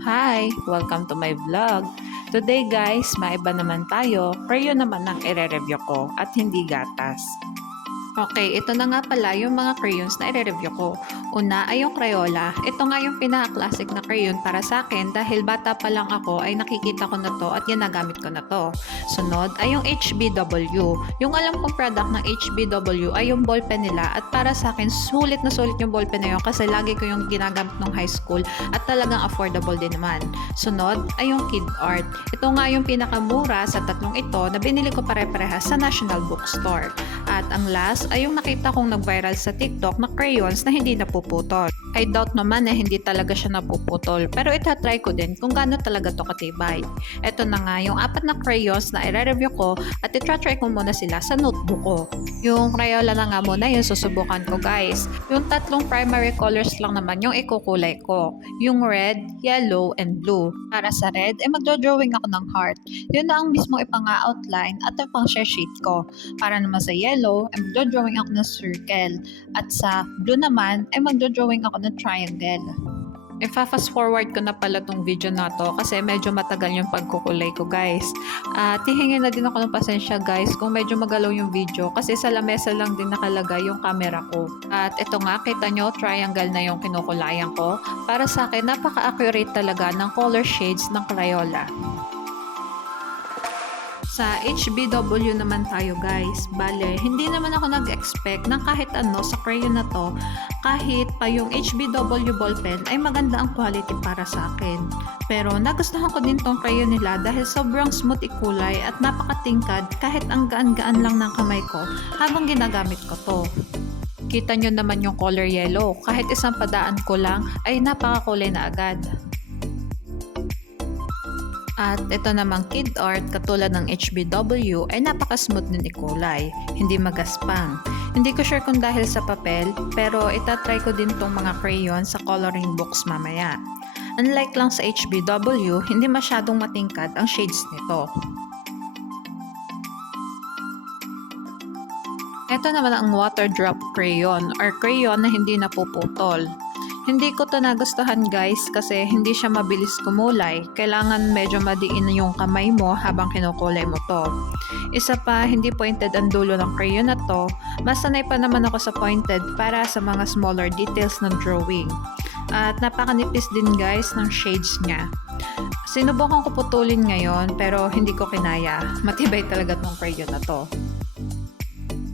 Hi! Welcome to my vlog. Today guys, maiba naman tayo. Crayon naman ang ire-review ko at hindi gatas. Okay, ito na nga pala yung mga crayons na i-review ko. Una ay yung Crayola. Ito nga yung pinaka-classic na crayon para sa akin dahil bata pa lang ako ay nakikita ko na to at ginagamit ko na to. Sunod ay yung HBW. Yung alam kong product ng HBW ay yung ballpen nila at para sa akin sulit na sulit yung ballpen na yun kasi lagi ko yung ginagamit nung high school at talagang affordable din naman. Sunod ay yung Kid Art. Ito nga yung pinakamura sa tatlong ito na binili ko pare-parehas sa National Bookstore. At ang last ay yung nakita kong nag-viral sa TikTok na crayons na hindi napuputol. I doubt naman na hindi talaga siya napuputol pero itatry ko din kung gaano talaga to katibay. Ito na nga yung 4 na crayons na i-review ko at itatry ko muna sila sa notebook ko. Yung Crayola na nga muna yung susubukan ko guys. Yung tatlong primary colors lang naman yung ikukulay ko. Yung red, yellow, and blue. Para sa red, magdodrawing ako ng heart. Yun na ang mismo ipang-outline at ipang-share sheet ko. Para naman sa yellow, magdodrawing ako ng circle. At sa blue naman, magdodrawing ako ng triangle. Fast forward ko na pala tong video na to kasi medyo matagal yung pagkukulay ko guys. At hihingin na din ako ng pasensya guys kung medyo magalaw yung video kasi sa lamesa lang din nakalagay yung camera ko. At ito nga, kita nyo, triangle na yung kinukulayan ko. Para sa akin, napaka-accurate talaga ng color shades ng Crayola. Sa HBW naman tayo guys. Bale, hindi naman ako nag-expect na kahit ano sa crayon na to, kahit pa yung HBW ballpen ay maganda ang quality para sa akin. Pero nagustuhan ko din tong crayon nila dahil sobrang smooth ikulay at napakatingkad kahit ang gaan-gaan lang ng kamay ko habang ginagamit ko to. Kita nyo naman yung color yellow. Kahit isang padaan ko lang ay napakakulay na agad. At ito namang Kid Art katulad ng HBW ay napaka-smooth din ikulay, hindi magaspang. Hindi ko sure kung dahil sa papel, pero itatry ko din tong mga crayon sa coloring books mamaya. Unlike lang sa HBW, hindi masyadong matingkad ang shades nito. Ito naman ang water drop crayon or crayon na hindi napuputol. Hindi ko to nagustuhan guys kasi hindi siya mabilis kumulay. Kailangan medyo madiin yung kamay mo habang kinukulay mo to. Isa pa, hindi pointed ang dulo ng crayon na to. Mas sanay pa naman ako sa pointed para sa mga smaller details ng drawing. At napakanipis din guys ng shades niya. Sinubukan ko putulin ngayon pero hindi ko kinaya. Matibay talaga tong crayon na to.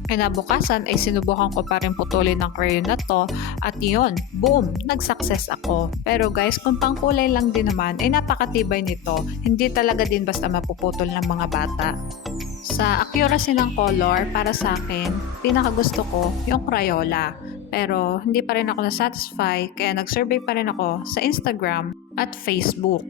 Kinabukasan ay sinubukan ko pa rin putulin ng crayon na to at yun, boom, nag-success ako. Pero guys, kung pangkulay lang din naman ay napakatibay nito, hindi talaga din basta mapuputol ng mga bata. Sa accuracy ng color, para sa akin, pinakagusto ko yung Crayola. Pero hindi pa rin ako na-satisfy kaya nag-survey pa rin ako sa Instagram at Facebook.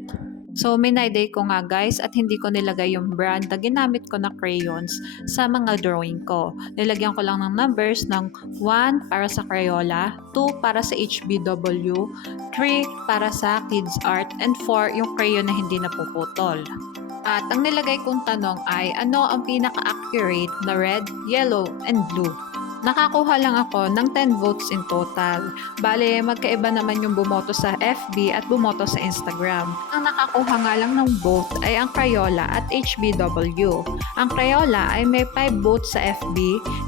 So, minayday ko nga guys at hindi ko nilagay yung brand na ginamit ko na crayons sa mga drawing ko. Nilagyan ko lang ng numbers ng 1 para sa Crayola, 2 para sa HBW, 3 para sa Kids Art, and 4 yung crayon na hindi napuputol. At ang nilagay kong tanong ay ano ang pinaka-accurate na red, yellow, and blue? Nakakuha lang ako ng 10 votes in total. Bale, magkaiba naman yung bumoto sa FB at bumoto sa Instagram. Ang nakakuha nga lang ng vote ay ang Crayola at HBW. Ang Crayola ay may 5 votes sa FB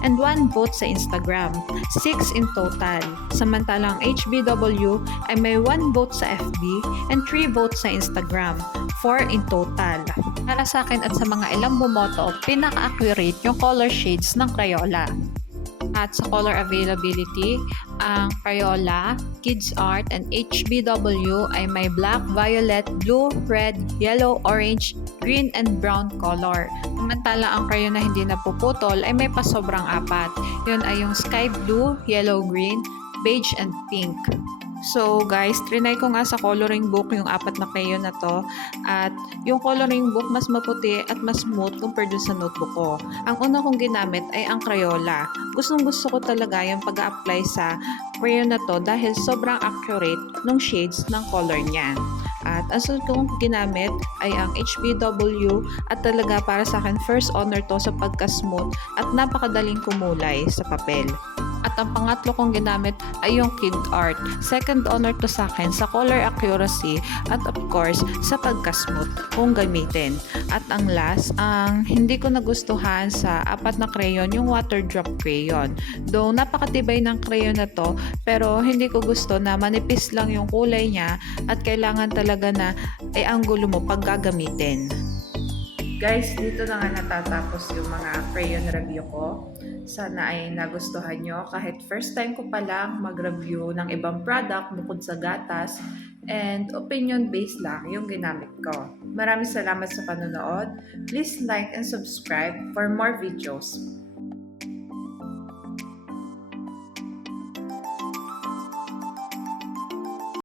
and 1 vote sa Instagram. 6 in total. Samantalang HBW ay may 1 vote sa FB and 3 votes sa Instagram. 4 in total. Para sa akin at sa mga ilang bumoto, pinaka-accurate yung color shades ng Crayola. At sa color availability, ang Crayola, Kids Art, and HBW ay may black, violet, blue, red, yellow, orange, green, and brown color. Samantala ang crayon na hindi napuputol ay may pasobrang 4. Yun ay yung sky blue, yellow, green, beige, and pink. So guys, trinay ko nga sa coloring book yung 4 na crayon na to at yung coloring book mas maputi at mas smooth compared dun sa notebook ko. Ang una kong ginamit ay ang Crayola. Gustong gusto ko talaga yung pag-a-apply sa crayon na to dahil sobrang accurate ng shades ng color niya. At ang sunod kong ginamit ay ang HBW at talaga para sa akin first honor to sa pagka-smooth at napakadaling kumulay sa papel. At ang pangatlo kong ginamit ay yung Kid Art. Second honor to sa akin sa color accuracy at of course sa pagka-smooth kung gamitin. At ang last, ang hindi ko nagustuhan sa apat na crayon, yung water drop crayon. Though napakatibay ng crayon na to, pero hindi ko gusto na manipis lang yung kulay niya at kailangan talaga na ay ang gulo mo pag gagamitin. Guys, dito na nga natatapos yung mga crayon review ko. Sana ay nagustuhan nyo. Kahit first time ko pa lang mag-review ng ibang product bukod sa gatas, and opinion-based lang yung ginamit ko. Maraming salamat sa panonood. Please like and subscribe for more videos.